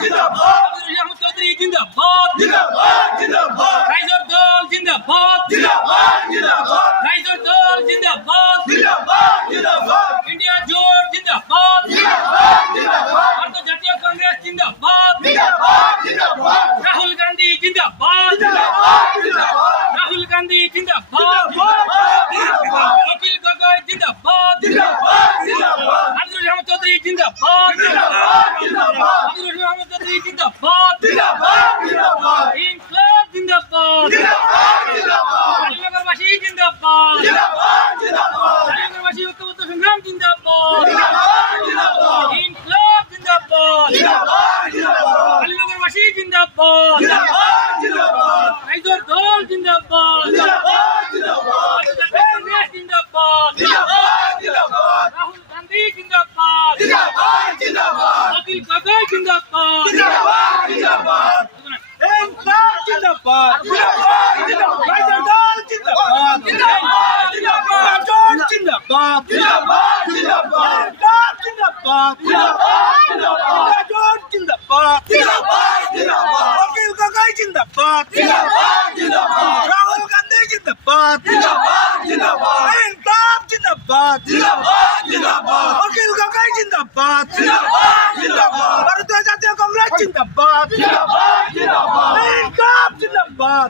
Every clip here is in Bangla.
আহমদ চৌধুরী জিন্দাবাদ রাইজর দল জিন্দাবাদ রাইজর দল জিন্দাবাদ ইন্ডিয়া জোট জিন্দাবাদ ভারতীয় জাতীয় কংগ্রেস জিন্দাবাদ রাহুল গান্ধী জিন্দাবাদ রাহুল গান্ধী জিন্দাবাদ অখিল গগৈ জিন্দাবাদ আব্দুল রহমান চৌধুরী জিন্দাবাদ আব্দুল রহমান চৌধুরী জিন্দাবাদ ইনকলাব জিন্দাবাদ কালীনগরবাসী জিন্দাবাদ কালীনগরবাসী ঐক্যবদ্ধ সংগ্রাম জিন্দাবাদ ইনকলাব জিন্দাবাদ কালীনগরবাসী জিন্দাবাদ রাইজর দল জিন্দাবাদ কংগ্রেস জিন্দাবাদ রাহুল গান্ধী জিন্দাবাদ অখিল গগৈ জিন্দাবাদ অখিল গগৈ জিন্দাবাদ রাহুল গান্ধী জিন্দাবাদ ইনকলাব জিন্দাবাদ অখিল গগৈ জিন্দাবাদ ভারতীয় জাতীয় কংগ্রেস জিন্দাবাদ ইনকলাব জিন্দাবাদ।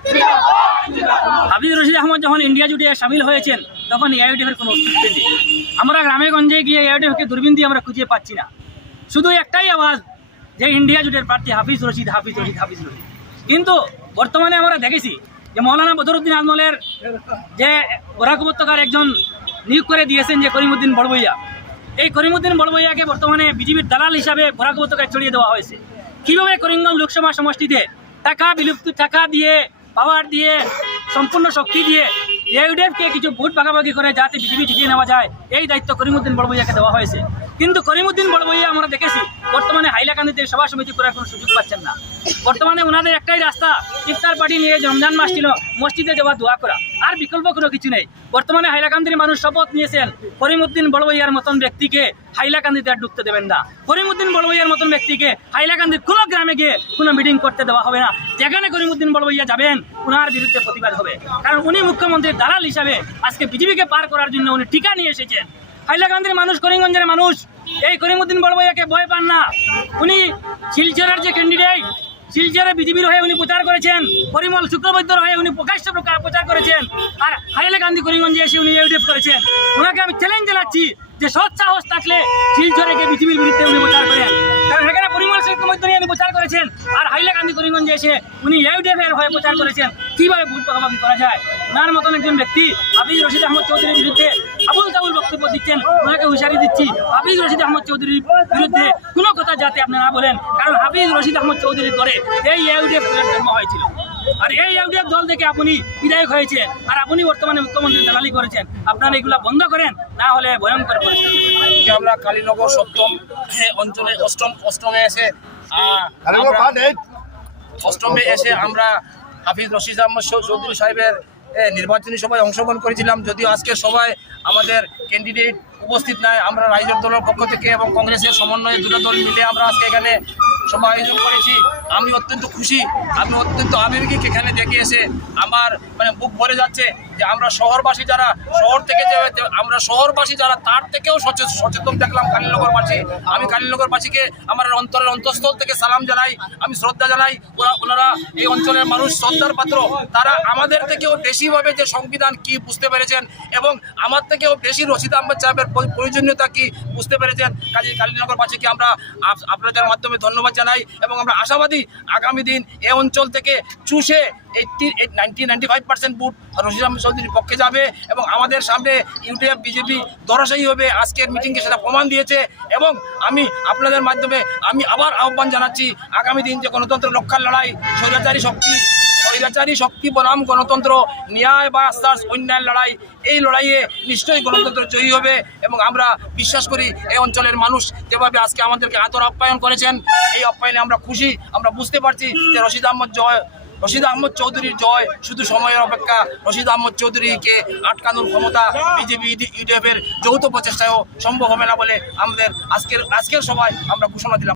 হাফিজ রশিদ আহমদ যখন ইন্ডিয়া জুটে সামিল হয়েছেন তখন এআইইউডিএফের কোনো অস্তিত্ব নেই। আমরা গ্রামে গঞ্জে গিয়ে এআইইউডিএফকে দূরবীন দিয়ে আমরা খুঁজে পাচ্ছি না, শুধু একটাই আওয়াজ যে ইন্ডিয়া জুটের প্রার্থী হাফিজ রশিদ হাফিজ রশিদ হাফিজ রশিদ। কিন্তু বর্তমানে আমরা দেখেছি যে মৌলানা বদরুদ্দিন আজমলের যে বরাক উপত্যকার একজন নিয়োগ করে দিয়েছেন যে করিমউদ্দিন বড়বইয়া, এই করিমউদ্দিন বড়বইয়াকে বর্তমানে বিজেপির দালাল হিসাবে বরাক উপত্যকায় ছড়িয়ে দেওয়া হয়েছে। কীভাবে করিমগঞ্জ লোকসভা সমষ্টিতে টাকা দিয়ে পাওয়ার দিয়ে সম্পূর্ণ শক্তি দিয়ে এআইইউডিএফকে কিছু ভোট ভাগাভাগি করে যাতে বিজেপি জিতিয়ে নেওয়া যায়, এই দায়িত্ব করিমউদ্দিন বড়বইয়াকে দেওয়া হয়েছে। কিন্তু করিমউদ্দিন বড়বইয়া আমরা দেখেছি বর্তমানে হাইলাকান্দিতে সভা সমিতি করার কোনো সুযোগ পাচ্ছেন না। বর্তমানে ওনাদের একটাই রাস্তা, ইফতার পার্টি নিয়ে রমজান মাস ছিল মসজিদে যাওয়া দোয়া করা, আর বিকল্প কোনো কিছু নেই। বর্তমানে হাইলাকান্দির মানুষ শপথ নিয়েছেন করিমউদ্দিন বড়বইয়ার মতন ব্যক্তিকে হাইলাকান্দিতে আর ঢুকতে দেবেন না। করিমউদ্দিন বড়বইয়ার মতন ব্যক্তিকে হাইলাকান্দির কোনো গ্রামে গিয়ে কোনো মিটিং করতে দেওয়া হবে না। যেখানে করিমউদ্দিন বড়বইয়া যাবেন ওনার বিরুদ্ধে প্রতিবাদ হবে, কারণ উনি মুখ্যমন্ত্রীর দালাল হিসাবে আজকে বিজেপিকে পার করার জন্য উনি টিকা নিয়ে এসেছেন। হাইলাকান্দির মানুষ, করিমগঞ্জের মানুষ এই করিমউদ্দিন বড়বইয়াকে ভয় পান না। উনি শিলচরের যে ক্যান্ডিডেট, শিলচরে বিজেপির হয়ে উনি প্রচার করেছেন, পরিমল শুক্রবৈদ্যর হয়ে উনি প্রকাশ্য প্রচার করেছেন, আর হাইলাকান্দি করিমগঞ্জে এসে উনি এআইইউডিএফ করেছেন। ওনাকে আমি চ্যালেঞ্জ জানাচ্ছি যে সৎ সাহস থাকলে শিলচরে গিয়ে বিজেপির বিরুদ্ধে উনি প্রচার করেন, কারণ সেখানে পরিমল শুক্রবৈদ্য নিয়ে উনি প্রচার করেছেন, আর হাইলাকান্দি করিমগঞ্জে এসে উনি এআইইউডিএফ এর হয়ে প্রচার করেছেন। কীভাবে ভোট ভাগাভাগি করা যায়? ওনার মতন একজন ব্যক্তি হাফিজ রশিদ আহমদ চৌধুরীর বিরুদ্ধে আবুল তাবুল বক্তব্য দিচ্ছেন। ওনাকে হুঁশিয়ারি দিচ্ছি, হাফিজ রশিদ আহমদ চৌধুরীর বিরুদ্ধে কোনো কথা যাতে আপনারা বলেন, কারণ হাফিজ রশিদ আহমদ চৌধুরীর করে এই এআইইউডিএফ দলের জন্ম হয়েছিল, আর এই এআইইউডিএফ দল থেকে আপনি বিধায়ক হয়েছেন, আর আপনি বর্তমানে মুখ্যমন্ত্রী দালালি করেছেন। আপনারা এগুলা বন্ধ করেন, না হলে ভয়ঙ্কর পরিস্থিতি। আমরা কালীনগর সপ্তম অঞ্চলে অষ্টমে এসে আমরা হাফিজ রশিদ আহমদ চৌধুরী সাহেবের নির্বাচনী সভায় অংশগ্রহণ করেছিলাম। যদিও আজকের সভায় আমাদের ক্যান্ডিডেট উপস্থিত নাই, আমরা রাইজর দলের পক্ষ থেকে এবং কংগ্রেসের সমন্বয়ে দুটো দল মিলে আমরা আজকে এখানে সভা আয়োজন করেছি। আমি অত্যন্ত খুশি, আমি অত্যন্ত আবেগিক এখানে দেখে এসে আমার বুক ভরে যাচ্ছে যে আমরা শহরবাসী যারা তার থেকেও সচেতন দেখলাম কালীনগরবাসী। আমি কালীনগরবাসীকে আমার অন্তরের অন্তঃস্থল থেকে সালাম জানাই, আমি শ্রদ্ধা জানাই। ওনারা এই অঞ্চলের মানুষ শ্রদ্ধার পাত্র, তারা আমাদের থেকেও বেশিভাবে যে সংবিধান কি বুঝতে পেরেছেন এবং আমার থেকেও বেশি রশিদ আহমদ সাহেবের প্রয়োজনীয়তা কি বুঝতে পেরেছেন। কাজে কালীনগরবাসীকে আমরা আপনাদের মাধ্যমে ধন্যবাদ জানাই এবং আমরা আশাবাদী আগামী দিন এই অঞ্চল থেকে চুষে 95% ভোট রশিদ আহমদ চৌধুরীর পক্ষে যাবে এবং আমাদের সামনে ইউডিএফ বিজেপি ধরাশায়ী হবে। আজকের মিটিংকে সেটা প্রমাণ দিয়েছে এবং আমি আপনাদের মাধ্যমে আমি আবার আহ্বান জানাচ্ছি, আগামী দিন যে গণতন্ত্র রক্ষার লড়াই, স্বৈরাচারী শক্তি বনাম গণতন্ত্র, ন্যায় বা আস্থার অন্যায়ের লড়াই, এই লড়াইয়ে নিশ্চয়ই গণতন্ত্র জয়ী হবে এবং আমরা বিশ্বাস করি এই অঞ্চলের মানুষ যেভাবে আজকে আমাদেরকে আদর আপ্যায়ন করেছেন, এই আপ্যায়নে আমরা খুশি। আমরা বুঝতে পারছি যে রশিদ আহমদ চৌধুরীর জয় শুধু সময়ের অপেক্ষা। রশিদ আহমদ চৌধুরীকে আটকানোর ক্ষমতা বিজেপি ইউডিএফের যৌথ প্রচেষ্টায়ও সম্ভব হবে না বলে আমাদের আজকের সভায় আমরা ঘোষণা দিলাম।